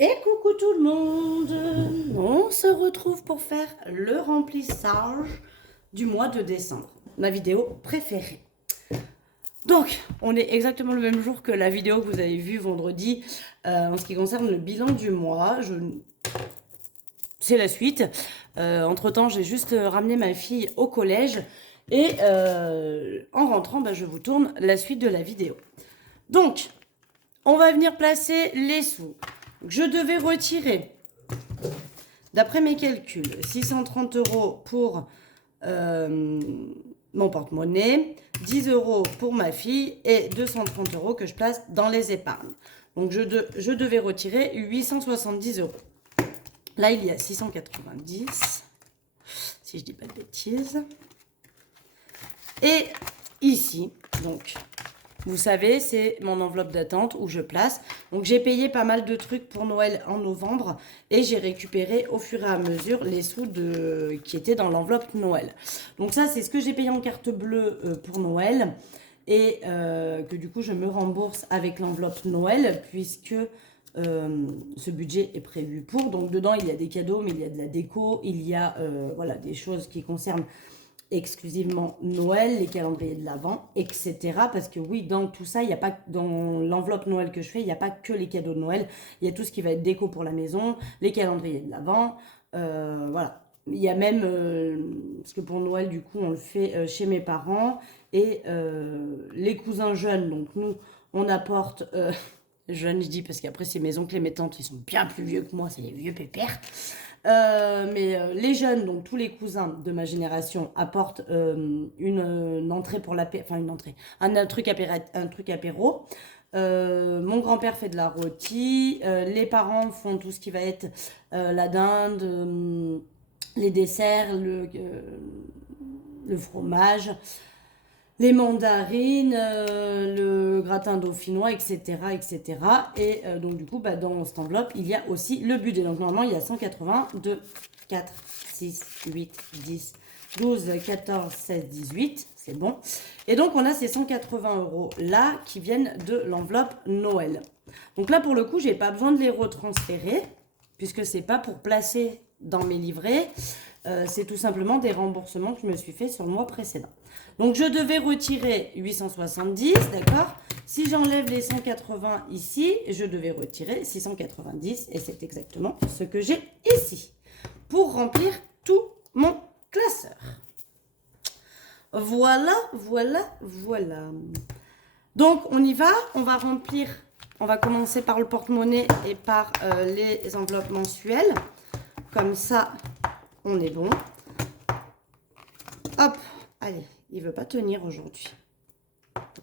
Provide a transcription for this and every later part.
Et coucou tout le monde! On se retrouve pour faire le remplissage du mois de décembre, ma vidéo préférée. Donc, on est exactement le même jour que la vidéo que vous avez vue vendredi en ce qui concerne le bilan du mois. C'est la suite. Entre-temps, j'ai juste ramené ma fille au collège et en rentrant, je vous tourne la suite de la vidéo. Donc, on va venir placer les sous. Je devais retirer, d'après mes calculs, 630 € pour mon porte-monnaie, 10 € pour ma fille et 230 € que je place dans les épargnes. Donc je devais retirer 870 €. Là, il y a 690, si je dis pas de bêtises. Et ici, donc, vous savez, c'est mon enveloppe d'attente où je place. Donc, j'ai payé pas mal de trucs pour Noël en novembre et j'ai récupéré au fur et à mesure les sous qui étaient dans l'enveloppe Noël. Donc, ça, c'est ce que j'ai payé en carte bleue pour Noël et que du coup, je me rembourse avec l'enveloppe Noël puisque ce budget est prévu pour. Donc, dedans, il y a des cadeaux, mais il y a de la déco, il y a voilà, des choses qui concernent exclusivement Noël, les calendriers de l'Avent, etc. Parce que oui, dans tout ça, il n'y a pas, dans l'enveloppe Noël que je fais, il n'y a pas que les cadeaux de Noël. Il y a tout ce qui va être déco pour la maison, les calendriers de l'Avent, voilà. Il y a même, parce que pour Noël, du coup, on le fait chez mes parents et les cousins jeunes. Donc nous, on apporte, jeunes, je dis, parce qu'après, c'est mes oncles et mes tantes, ils sont bien plus vieux que moi, c'est les vieux pépères. Mais les jeunes, donc tous les cousins de ma génération, apportent une entrée pour la enfin une entrée, un truc apéro. Mon grand-père fait de la rôti, les parents font tout ce qui va être la dinde, les desserts, le fromage, les mandarines, le gratin dauphinois, etc. etc. Et donc, du coup, dans cette enveloppe, il y a aussi le budget. Donc, normalement, il y a 180, 2, 4, 6, 8, 10, 12, 14, 16, 18. C'est bon. Et donc, on a ces 180 € là qui viennent de l'enveloppe Noël. Donc là, pour le coup, je n'ai pas besoin de les retransférer puisque ce n'est pas pour placer dans mes livrets. C'est tout simplement des remboursements que je me suis fait sur le mois précédent. Donc, je devais retirer 870, d'accord? Si j'enlève les 180 ici, je devais retirer 690 et c'est exactement ce que j'ai ici pour remplir tout mon classeur. Voilà, voilà, voilà. Donc, on y va. On va remplir, on va commencer par le porte-monnaie et par les enveloppes mensuelles. Comme ça, on est bon. Hop, allez, il veut pas tenir aujourd'hui.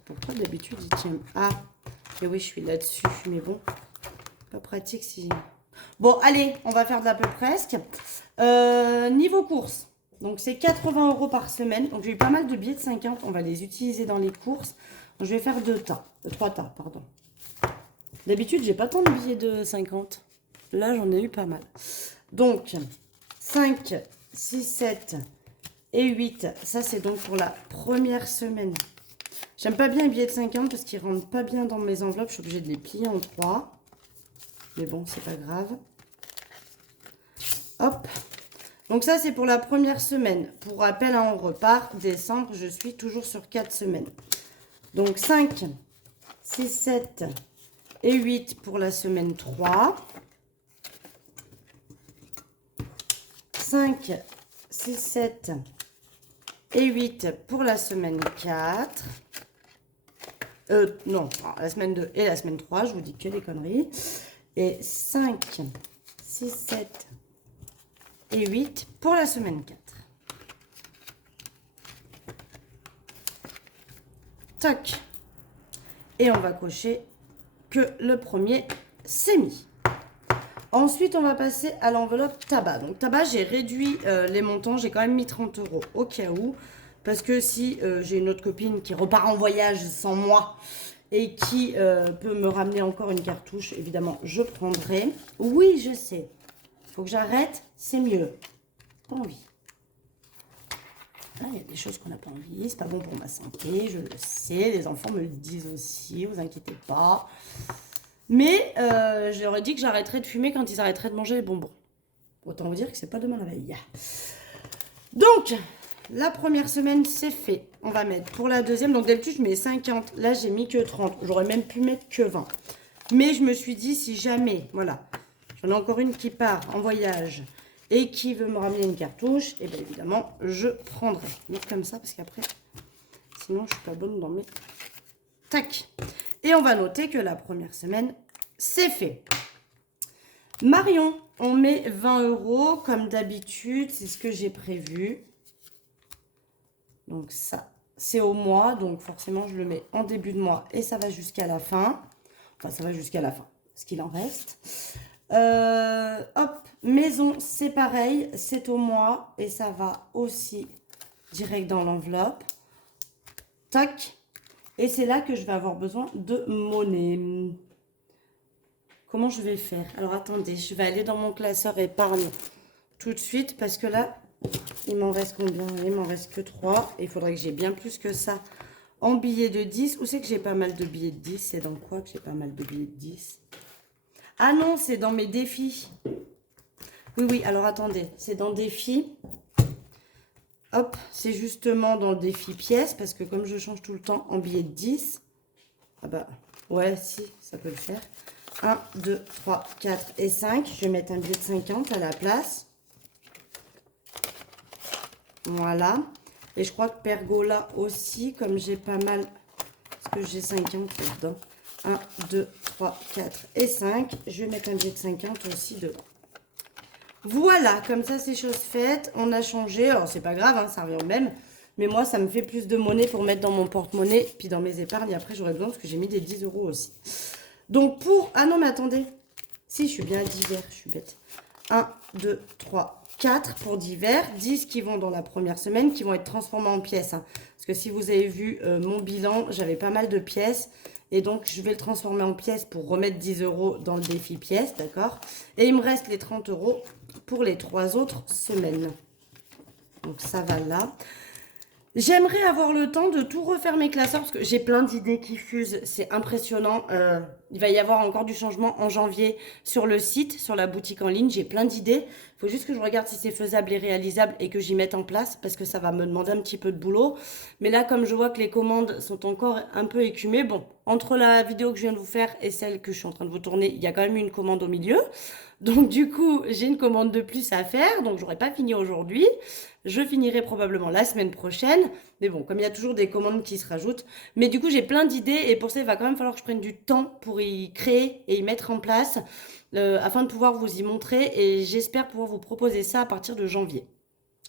Pourquoi d'habitude il tient? Ah, et oui, je suis là-dessus, mais bon, pas pratique si... Bon, allez, on va faire de la peu presque. Niveau courses, donc c'est 80 € par semaine. Donc j'ai eu pas mal de billets de 50, on va les utiliser dans les courses. Donc, je vais faire 3 tas, pardon. D'habitude, j'ai pas tant de billets de 50. Là, j'en ai eu pas mal. Donc, 5, 6, 7 et 8. Ça, c'est donc pour la première semaine. J'aime pas bien les billets de 50 parce qu'ils rentrent pas bien dans mes enveloppes. Je suis obligée de les plier en 3. Mais bon, c'est pas grave. Hop. Donc ça, c'est pour la première semaine. Pour rappel, on repart. Décembre, je suis toujours sur 4 semaines. Donc 5, 6, 7 et 8 pour la semaine 3. 5, 6, 7 et 8 pour la semaine 4. Non, la semaine 2 et la semaine 3, je vous dis que des conneries. Et 5, 6, 7 et 8 pour la semaine 4. Toc. Et on va cocher que le premier, c'est mis. Ensuite, on va passer à l'enveloppe tabac. Donc, tabac, j'ai réduit les montants. J'ai quand même mis 30 € au cas où. Parce que si j'ai une autre copine qui repart en voyage sans moi et qui peut me ramener encore une cartouche, évidemment, je prendrai. Oui, je sais. Il faut que j'arrête, c'est mieux. Pas envie. Il y a des choses qu'on n'a pas envie. C'est pas bon pour ma santé, je le sais. Les enfants me le disent aussi, vous inquiétez pas. Mais je leur ai dit que j'arrêterais de fumer quand ils arrêteraient de manger les bonbons. Autant vous dire que c'est pas demain la veille. Donc, la première semaine, c'est fait. On va mettre pour la deuxième. Donc, d'habitude, je mets 50. Là, j'ai mis que 30. J'aurais même pu mettre que 20. Mais je me suis dit, si jamais, voilà, j'en ai encore une qui part en voyage et qui veut me ramener une cartouche, et bien évidemment, je prendrai. Mais comme ça, parce qu'après, sinon, je suis pas bonne dans mes... Tac. Et on va noter que la première semaine, c'est fait. Marion, on met 20 € comme d'habitude, c'est ce que j'ai prévu. Donc ça, c'est au mois, donc forcément je le mets en début de mois et ça va jusqu'à la fin. Enfin, ça va jusqu'à la fin, ce qu'il en reste. Hop, maison, c'est pareil, c'est au mois et ça va aussi direct dans l'enveloppe. Tac. Et c'est là que je vais avoir besoin de monnaie. Comment je vais faire? Alors attendez, je vais aller dans mon classeur épargne tout de suite parce que là, il m'en reste combien? Il m'en reste que 3. Il faudrait que j'ai bien plus que ça en billets de 10. Où c'est que j'ai pas mal de billets de 10? C'est dans quoi que j'ai pas mal de billets de 10? Ah non, c'est dans mes défis. Oui, oui, alors attendez. C'est dans défis. Hop, c'est justement dans le défi pièces. Parce que comme je change tout le temps en billets de 10. Ah bah, ouais, si, ça peut le faire. 1, 2, 3, 4 et 5. Je vais mettre un billet de 50 à la place. Voilà. Et je crois que Pergola aussi, comme j'ai pas mal, parce que j'ai 50 dedans. 1, 2, 3, 4 et 5. Je vais mettre un billet de 50 aussi dedans. Voilà, comme ça c'est chose faite. On a changé. Alors c'est pas grave, hein, ça revient au même. Mais moi, ça me fait plus de monnaie pour mettre dans mon porte-monnaie. Puis dans mes épargnes, après j'aurai besoin parce que j'ai mis des 10 € aussi. Donc pour... Ah non, mais attendez. Si, je suis bien à divers, je suis bête. 1, 2, 3, 4 pour divers. 10 qui vont dans la première semaine, qui vont être transformés en pièces. Hein. Parce que si vous avez vu mon bilan, j'avais pas mal de pièces. Et donc, je vais le transformer en pièces pour remettre 10 € dans le défi pièces, d'accord? Et il me reste les 30 € pour les 3 autres semaines. Donc, ça va là. J'aimerais avoir le temps de tout refaire mes classeurs parce que j'ai plein d'idées qui fusent, c'est impressionnant. Il va y avoir encore du changement en janvier sur le site, sur la boutique en ligne. J'ai plein d'idées. Il faut juste que je regarde si c'est faisable et réalisable et que j'y mette en place parce que ça va me demander un petit peu de boulot. Mais là, comme je vois que les commandes sont encore un peu écumées, bon, entre la vidéo que je viens de vous faire et celle que je suis en train de vous tourner, il y a quand même une commande au milieu. Donc du coup, j'ai une commande de plus à faire, donc j'aurai pas fini aujourd'hui. Je finirai probablement la semaine prochaine. Mais bon, comme il y a toujours des commandes qui se rajoutent. Mais du coup, j'ai plein d'idées et pour ça, il va quand même falloir que je prenne du temps pour y créer et y mettre en place afin de pouvoir vous y montrer. Et j'espère pouvoir vous proposer ça à partir de janvier.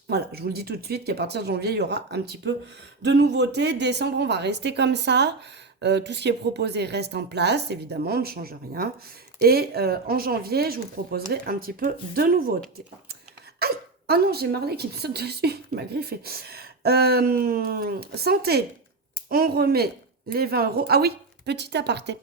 Voilà, je vous le dis tout de suite qu'à partir de janvier, il y aura un petit peu de nouveautés. Décembre, on va rester comme ça. Tout ce qui est proposé reste en place, évidemment, on ne change rien. Et en janvier, je vous proposerai un petit peu de nouveautés. Aïe! Oh non, j'ai Marley qui me saute dessus, il m'a griffé. Santé, on remet les 20 €. Ah oui, petit aparté.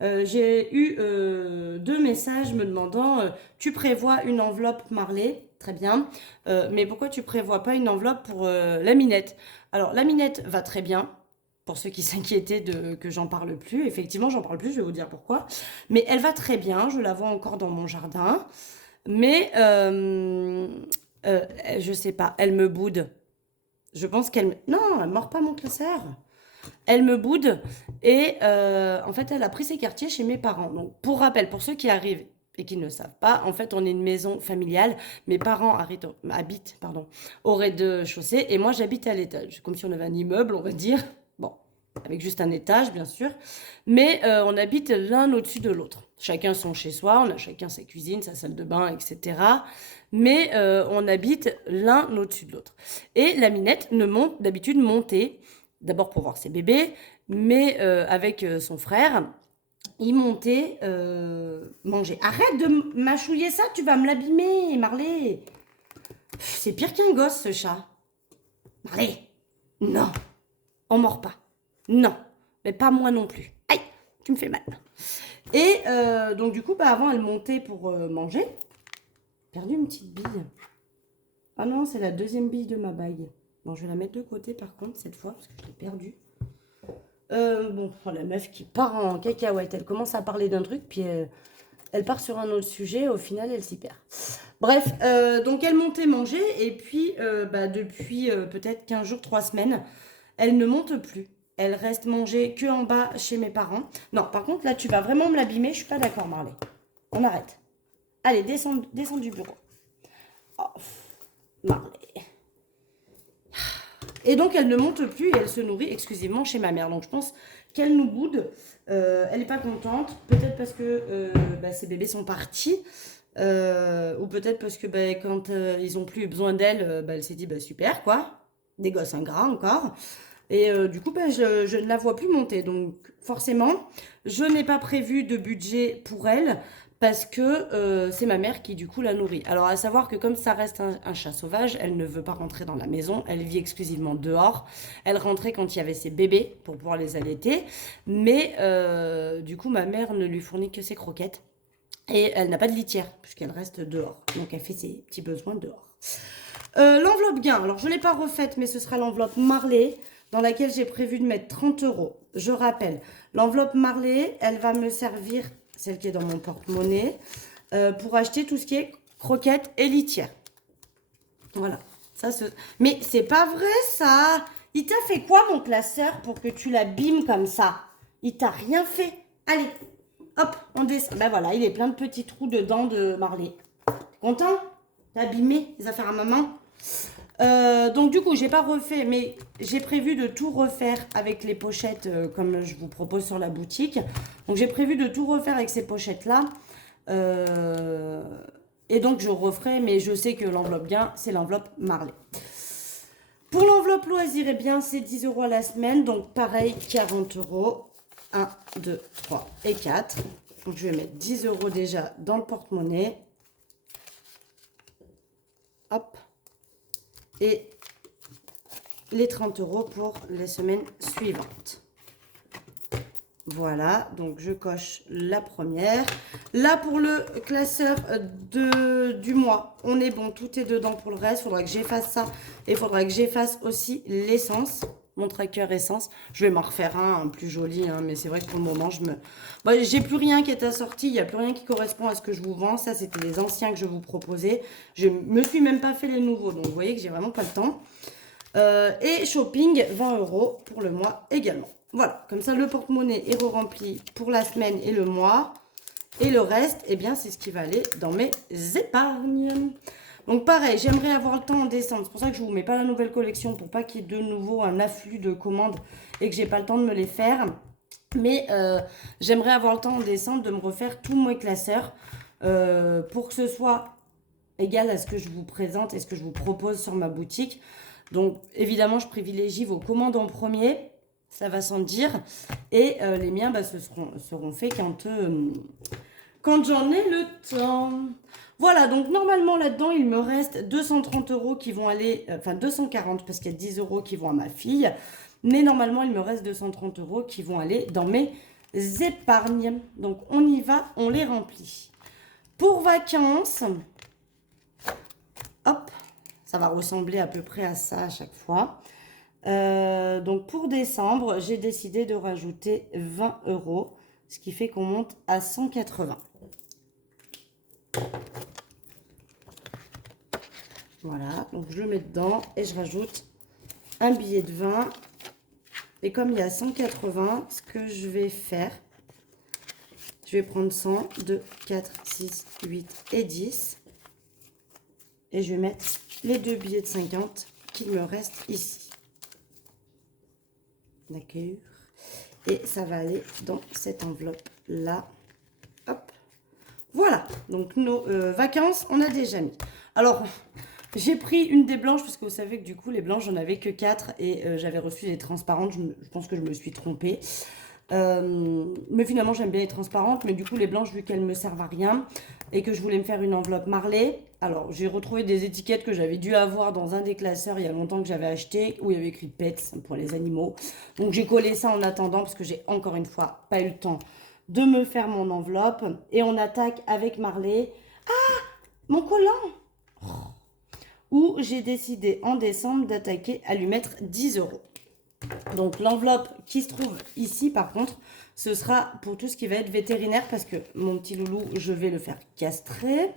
J'ai eu 2 messages me demandant tu prévois une enveloppe Marley, très bien, mais pourquoi tu prévois pas une enveloppe pour la minette? Alors la minette va très bien. Pour ceux qui s'inquiétaient que j'en parle plus, effectivement, j'en parle plus, je vais vous dire pourquoi. Mais elle va très bien, je la vois encore dans mon jardin. Mais je sais pas, elle me boude. Je pense qu'elle... Non, elle mord pas mon classeur. Elle me boude et en fait, elle a pris ses quartiers chez mes parents. Donc, pour rappel, pour ceux qui arrivent et qui ne le savent pas, en fait, on est une maison familiale. Mes parents habitent au rez-de-chaussée et moi, j'habite à l'étage. Comme si on avait un immeuble, on va dire. Bon, avec juste un étage, bien sûr. Mais on habite l'un au-dessus de l'autre. Chacun son chez-soi, on a chacun sa cuisine, sa salle de bain, etc. Mais on habite l'un au-dessus de l'autre. Et la Minette ne monte d'habitude monter, d'abord pour voir ses bébés, mais avec son frère, il montait manger. Arrête de mâchouiller ça, tu vas me l'abîmer, Marley. C'est pire qu'un gosse, ce chat. Marley, non, on mord pas. Non, mais pas moi non plus. Aïe, tu me fais mal. Et donc du coup, avant, elle montait pour manger. Perdu une petite bille. Ah non, c'est la deuxième bille de ma bague. Bon, je vais la mettre de côté par contre cette fois, parce que je l'ai perdue. Bon, oh, la meuf qui part en cacahuète, elle commence à parler d'un truc, puis elle part sur un autre sujet, au final, elle s'y perd. Bref, donc elle montait manger, et puis bah, depuis peut-être 15 jours, 3 semaines, elle ne monte plus. Elle reste manger que en bas chez mes parents. Non, par contre, là, tu vas vraiment me l'abîmer, je suis pas d'accord, Marley. On arrête. Allez, descends du bureau. Oh, Marley. Et donc, elle ne monte plus et elle se nourrit exclusivement chez ma mère. Donc, je pense qu'elle nous boude. Elle n'est pas contente. Peut-être parce que bah, ses bébés sont partis. Ou peut-être parce que bah, quand ils n'ont plus besoin d'elle, bah, elle s'est dit bah, super, quoi. Des gosses ingrats encore. Et du coup, bah, je ne la vois plus monter. Donc, forcément, je n'ai pas prévu de budget pour elle parce que c'est ma mère qui, du coup, la nourrit. Alors, à savoir que comme ça reste un chat sauvage, elle ne veut pas rentrer dans la maison. Elle vit exclusivement dehors. Elle rentrait quand il y avait ses bébés pour pouvoir les allaiter. Mais du coup, ma mère ne lui fournit que ses croquettes. Et elle n'a pas de litière puisqu'elle reste dehors. Donc, elle fait ses petits besoins dehors. L'enveloppe gain, alors je ne l'ai pas refaite, mais ce sera l'enveloppe Marley dans laquelle j'ai prévu de mettre 30 euros. Je rappelle, l'enveloppe Marley, elle va me servir, celle qui est dans mon porte-monnaie, pour acheter tout ce qui est croquettes et litière. Voilà. Mais c'est pas vrai ça. Il t'a fait quoi mon classeur pour que tu l'abîmes comme ça? Il t'a rien fait. Allez, hop, on descend. Ben voilà, il est plein de petits trous dedans de Marley. T'es content? T'as abîmé les affaires à maman? Donc du coup, j'ai pas refait, mais j'ai prévu de tout refaire avec les pochettes comme je vous propose sur la boutique. Donc j'ai prévu de tout refaire avec ces pochettes-là. Et donc je referai, mais je sais que l'enveloppe bien, c'est l'enveloppe Marley. Pour l'enveloppe loisir, eh bien, c'est 10 euros à la semaine. Donc pareil, 40 euros. 1, 2, 3 et 4. Donc je vais mettre 10 euros déjà dans le porte-monnaie. Hop. Et les 30 euros pour les semaines suivantes. Voilà, donc je coche la première. Là, pour le classeur du mois, on est bon, tout est dedans pour le reste. Il faudra que j'efface ça et il faudra que j'efface aussi l'essence, mon tracker essence. Je vais m'en refaire un plus joli, hein, mais c'est vrai que pour le moment, j'ai plus rien qui est assorti, il n'y a plus rien qui correspond à ce que je vous vends. Ça, c'était les anciens que je vous proposais. Je me suis même pas fait les nouveaux, donc vous voyez que j'ai vraiment pas le temps. Et shopping, 20 euros pour le mois également. Voilà, comme ça le porte-monnaie est rempli pour la semaine et le mois. Et le reste, eh bien, c'est ce qui va aller dans mes épargnes. Donc pareil, j'aimerais avoir le temps en décembre. C'est pour ça que je ne vous mets pas la nouvelle collection pour pas qu'il y ait de nouveau un afflux de commandes et que j'ai pas le temps de me les faire. Mais j'aimerais avoir le temps en décembre de me refaire tous mes classeurs pour que ce soit égal à ce que je vous présente et ce que je vous propose sur ma boutique. Donc évidemment, je privilégie vos commandes en premier. Ça va sans dire. Et les miens seront faits quand j'en ai le temps. Voilà, donc normalement là-dedans, il me reste 230 euros qui vont aller, enfin 240 parce qu'il y a 10 euros qui vont à ma fille. Mais normalement, il me reste 230 euros qui vont aller dans mes épargnes. Donc on y va, on les remplit. Pour vacances, hop, ça va ressembler à peu près à ça à chaque fois. Donc pour décembre, j'ai décidé de rajouter 20 euros, ce qui fait qu'on monte à 180. Voilà, donc je le mets dedans et je rajoute un billet de 20. Et comme il y a 180, ce que je vais faire, je vais prendre 100, 2, 4, 6, 8 et 10. Et je vais mettre les deux billets de 50 qu'il me reste ici. D'accord. Et ça va aller dans cette enveloppe-là. Hop. Voilà. Donc, nos vacances, on a déjà mis. Alors, j'ai pris une des blanches, parce que vous savez que du coup, les blanches, j'en avais que 4. Et j'avais reçu des transparentes. Je pense que je me suis trompée. Mais finalement, j'aime bien les transparentes. Mais du coup, les blanches, vu qu'elles me servent à rien, et que je voulais me faire une enveloppe Marley. Alors, j'ai retrouvé des étiquettes que j'avais dû avoir dans un des classeurs il y a longtemps que j'avais acheté, où il y avait écrit Pets pour les animaux. Donc, j'ai collé ça en attendant, parce que j'ai encore une fois pas eu le temps de me faire mon enveloppe. Et on attaque avec Marley. Ah, mon collant, où j'ai décidé en décembre d'attaquer à lui mettre 10 euros. Donc l'enveloppe qui se trouve ici, par contre, ce sera pour tout ce qui va être vétérinaire parce que mon petit loulou, je vais le faire castrer.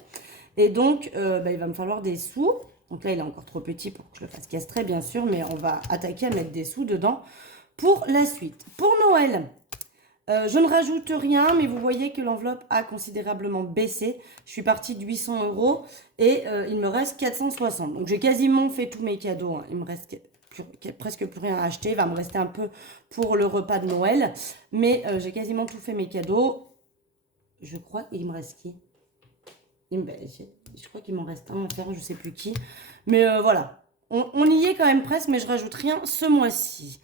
Et donc, il va me falloir des sous. Donc là, il est encore trop petit pour que je le fasse castrer, bien sûr, mais on va attaquer à mettre des sous dedans pour la suite. Pour Noël, je ne rajoute rien, mais vous voyez que l'enveloppe a considérablement baissé. Je suis partie de 800 € et il me reste 460. Donc j'ai quasiment fait tous mes cadeaux, hein. Il me reste presque plus rien à acheter. Il va me rester un peu pour le repas de Noël. Mais j'ai quasiment tout fait mes cadeaux. Je crois qu'il me reste qui? Je crois qu'il m'en reste un à faire, je ne sais plus qui. Mais voilà, on y est quand même presque, mais je rajoute rien ce mois-ci.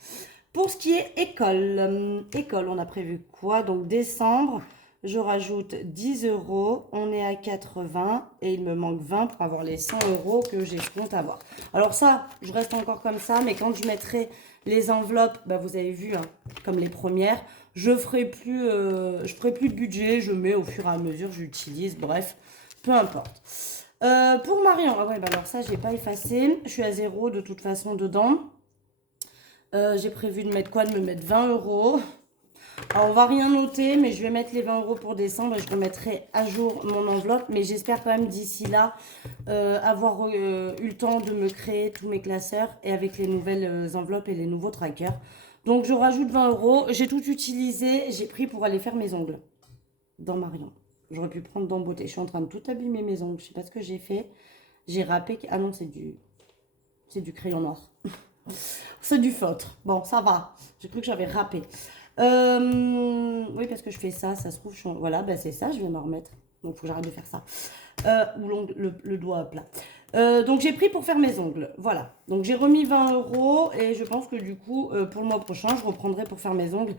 Pour ce qui est école, on a prévu quoi? Donc décembre, je rajoute 10 €, on est à 80 et il me manque 20 pour avoir les 100 € que j'ai compte avoir. Alors ça, je reste encore comme ça, mais quand je mettrai les enveloppes, vous avez vu, hein, comme les premières, je ferai plus de budget, je mets au fur et à mesure, j'utilise, bref, peu importe. Pour Marion, ah ouais, alors ça, j'ai pas effacé, je suis à 0 de toute façon dedans. J'ai prévu de mettre quoi? De me mettre 20 €. Alors, on va rien noter, mais je vais mettre les 20 € pour décembre et je remettrai à jour mon enveloppe. Mais j'espère quand même d'ici là avoir eu le temps de me créer tous mes classeurs et avec les nouvelles enveloppes et les nouveaux trackers. Donc, je rajoute 20 €. J'ai tout utilisé. J'ai pris pour aller faire mes ongles dans Marion. J'aurais pu prendre dans Beauté. Je suis en train de tout abîmer mes ongles. Je sais pas ce que j'ai fait. J'ai râpé. Ah non, c'est du crayon noir. C'est du feutre. Bon, ça va. J'ai cru que j'avais râpé. Oui, parce que je fais ça. Ça se trouve, voilà, c'est ça. Je viens d'en remettre. Donc, il faut que j'arrête de faire ça. Ou le doigt à plat. Donc, j'ai pris pour faire mes ongles. Voilà. Donc, j'ai remis 20 €. Et je pense que du coup, pour le mois prochain, je reprendrai pour faire mes ongles.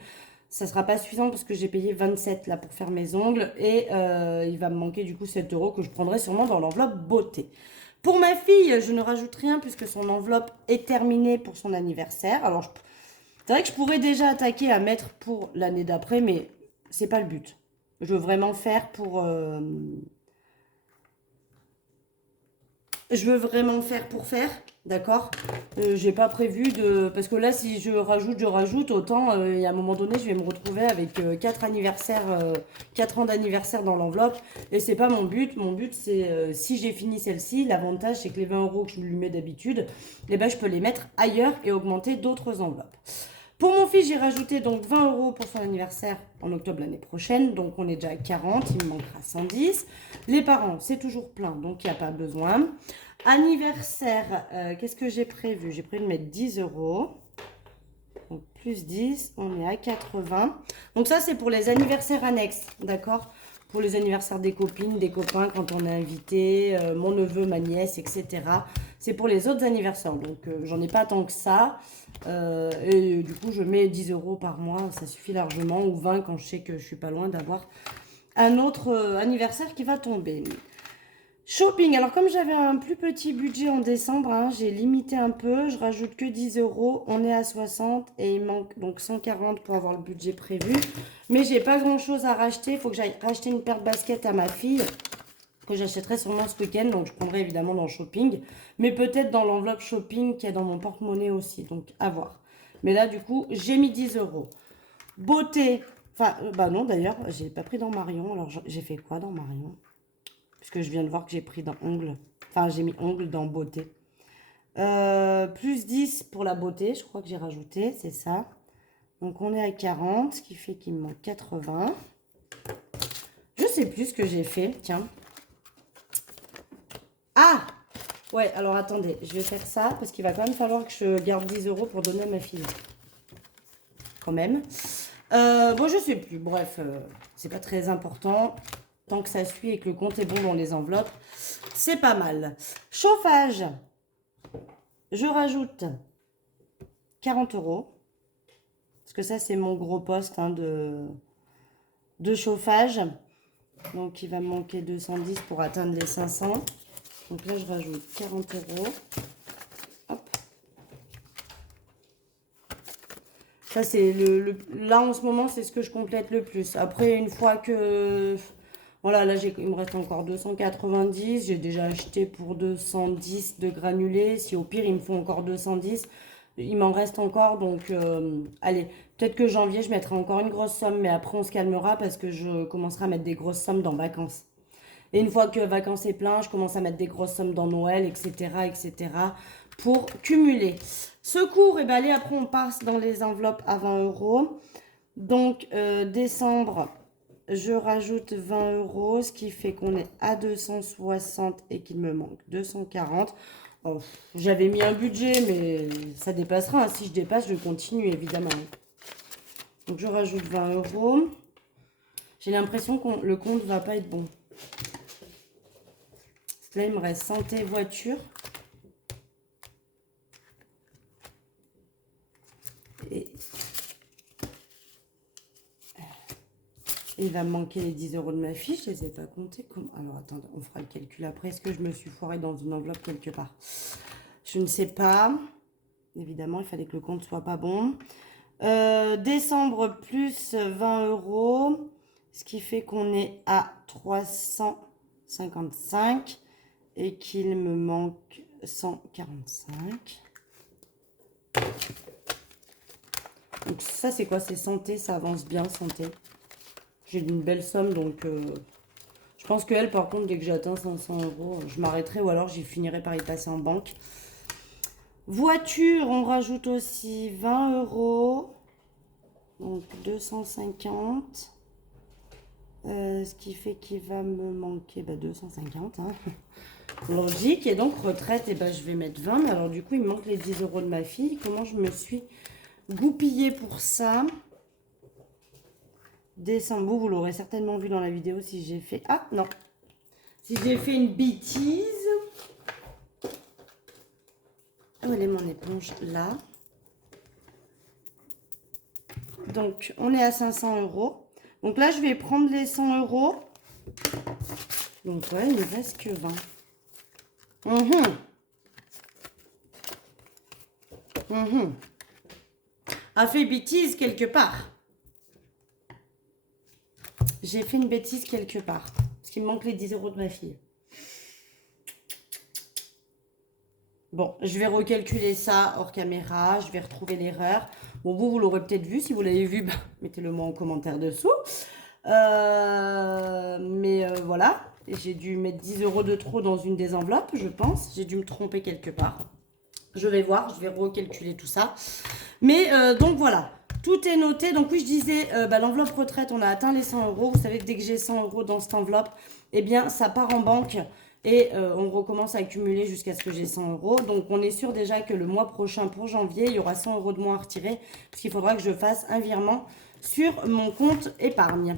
Ça sera pas suffisant parce que j'ai payé 27 là pour faire mes ongles. Et il va me manquer du coup 7 € que je prendrai sûrement dans l'enveloppe beauté. Pour ma fille, je ne rajoute rien puisque son enveloppe est terminée pour son anniversaire. Alors, c'est vrai que je pourrais déjà attaquer à mettre pour l'année d'après, mais c'est pas le but. Je veux vraiment faire pour... Je veux vraiment faire pour faire, d'accord? J'ai pas prévu de... Parce que là, si je rajoute, autant, il y a un moment donné, je vais me retrouver avec 4 anniversaires, 4 ans d'anniversaire dans l'enveloppe. Et c'est pas mon but. Mon but, c'est, si j'ai fini celle-ci, l'avantage, c'est que les 20 € que je lui mets d'habitude, je peux les mettre ailleurs et augmenter d'autres enveloppes. Pour mon fils, j'ai rajouté donc 20 € pour son anniversaire en octobre l'année prochaine. Donc, on est déjà à 40, il me manquera 110. Les parents, c'est toujours plein, donc il n'y a pas besoin. Anniversaire, qu'est-ce que j'ai prévu? J'ai prévu de mettre 10 €. Donc, plus 10, on est à 80. Donc, ça, c'est pour les anniversaires annexes, d'accord? Pour les anniversaires des copines, des copains, quand on est invité, mon neveu, ma nièce, etc. C'est pour les autres anniversaires. Donc, j'en ai pas tant que ça. Et du coup, je mets 10 € par mois. Ça suffit largement. Ou 20 quand je sais que je suis pas loin d'avoir un autre anniversaire qui va tomber. Shopping. Alors, comme j'avais un plus petit budget en décembre, hein, j'ai limité un peu. Je rajoute que 10 €. On est à 60 et il manque donc 140 pour avoir le budget prévu. Mais j'ai pas grand-chose à racheter. Il faut que j'aille racheter une paire de baskets à ma fille que j'achèterai sûrement ce week-end. Donc, je prendrai évidemment dans le shopping. Mais peut-être dans l'enveloppe shopping qui est dans mon porte-monnaie aussi. Donc, à voir. Mais là, du coup, j'ai mis 10 €. Beauté. Enfin, non, d'ailleurs, j'ai pas pris dans Marion. Alors, j'ai fait quoi dans Marion? Puisque je viens de voir que j'ai pris dans ongles. Enfin, j'ai mis ongles dans beauté. Plus 10 pour la beauté. Je crois que j'ai rajouté. C'est ça. Donc, on est à 40. Ce qui fait qu'il me manque 80. Je sais plus ce que j'ai fait. Tiens. Ah! Ouais, alors attendez. Je vais faire ça. Parce qu'il va quand même falloir que je garde 10 € pour donner à ma fille. Quand même. Bon, je sais plus. Bref, c'est pas très important. Tant que ça suit et que le compte est bon dans les enveloppes, c'est pas mal. Chauffage. Je rajoute 40 €. Parce que ça, c'est mon gros poste hein, de chauffage. Donc, il va me manquer 210 pour atteindre les 500. Donc là, je rajoute 40 €. Hop. Ça, c'est là, en ce moment, c'est ce que je complète le plus. Après, une fois que... Voilà, là, il me reste encore 290. J'ai déjà acheté pour 210 de granulés. Si au pire, il me faut encore 210, Il m'en reste encore, donc allez, peut-être que janvier, je mettrai encore une grosse somme, mais après, on se calmera parce que je commencerai à mettre des grosses sommes dans vacances. Et une fois que vacances est plein, je commence à mettre des grosses sommes dans Noël, etc., etc., pour cumuler. Secours, et ben allez, après, on passe dans les enveloppes à 20 euros. Donc, décembre, je rajoute 20 euros, ce qui fait qu'on est à 260 et qu'il me manque 240. Oh, j'avais mis un budget, mais ça dépassera, hein. Si je dépasse, je continue, évidemment. Donc, je rajoute 20 euros. J'ai l'impression que le compte ne va pas être bon. Là, il me reste santé, voiture. Et il va me manquer les 10 euros de ma fiche. Je ne les ai pas comptés. Alors, attendez, on fera le calcul après. Est-ce que je me suis foirée dans une enveloppe quelque part? Je ne sais pas. Évidemment, il fallait que le compte soit pas bon. Décembre plus 20 euros. Ce qui fait qu'on est à 355 et qu'il me manque 145. Donc ça, c'est quoi? C'est santé, ça avance bien, santé. J'ai une belle somme, donc je pense qu'elle, par contre, dès que j'atteins 500 euros, je m'arrêterai ou alors j'y finirai par y passer en banque. Voiture, on rajoute aussi 20 euros. Donc 250. Ce qui fait qu'il va me manquer 250. Hein. Logique. Et donc retraite, je vais mettre 20. Mais alors du coup, il me manque les 10 euros de ma fille. Comment je me suis goupillée pour ça? Décembre, vous l'aurez certainement vu dans la vidéo si j'ai fait... Ah non. Si j'ai fait une bêtise. Où est mon éponge? Là. Donc, on est à 500 euros. Donc là, je vais prendre les 100 euros. Donc, ouais, il ne reste que 20. A fait bêtise quelque part. J'ai fait une bêtise quelque part. Parce qu'il me manque les 10 euros de ma fille. Bon, je vais recalculer ça hors caméra. Je vais retrouver l'erreur. Bon, vous l'aurez peut-être vu. Si vous l'avez vu, mettez-le moi en commentaire dessous. Voilà. J'ai dû mettre 10 euros de trop dans une des enveloppes, je pense. J'ai dû me tromper quelque part. Je vais voir. Je vais recalculer tout ça. Mais donc voilà. Tout est noté. Donc oui, je disais, l'enveloppe retraite, on a atteint les 100 euros. Vous savez que dès que j'ai 100 euros dans cette enveloppe, eh bien, ça part en banque. Et on recommence à accumuler jusqu'à ce que j'ai 100 euros. Donc, on est sûr déjà que le mois prochain, pour janvier, il y aura 100 euros de moins à retirer. Parce qu'il faudra que je fasse un virement sur mon compte épargne.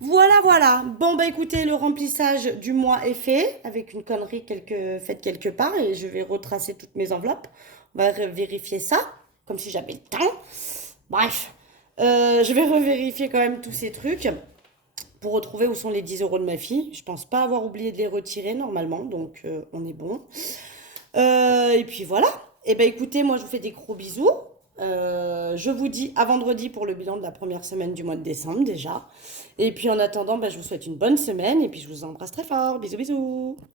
Voilà, voilà. Bon, écoutez, le remplissage du mois est fait. Avec une connerie faite quelque part. Et je vais retracer toutes mes enveloppes. On va vérifier ça. Comme si j'avais le temps. Bref. Je vais revérifier quand même tous ces trucs. Pour retrouver où sont les 10 euros de ma fille. Je pense pas avoir oublié de les retirer normalement, donc on est bon. Et puis voilà. Et écoutez, moi je vous fais des gros bisous. Je vous dis à vendredi pour le bilan de la première semaine du mois de décembre déjà. Et puis en attendant, je vous souhaite une bonne semaine et puis je vous embrasse très fort. Bisous, bisous.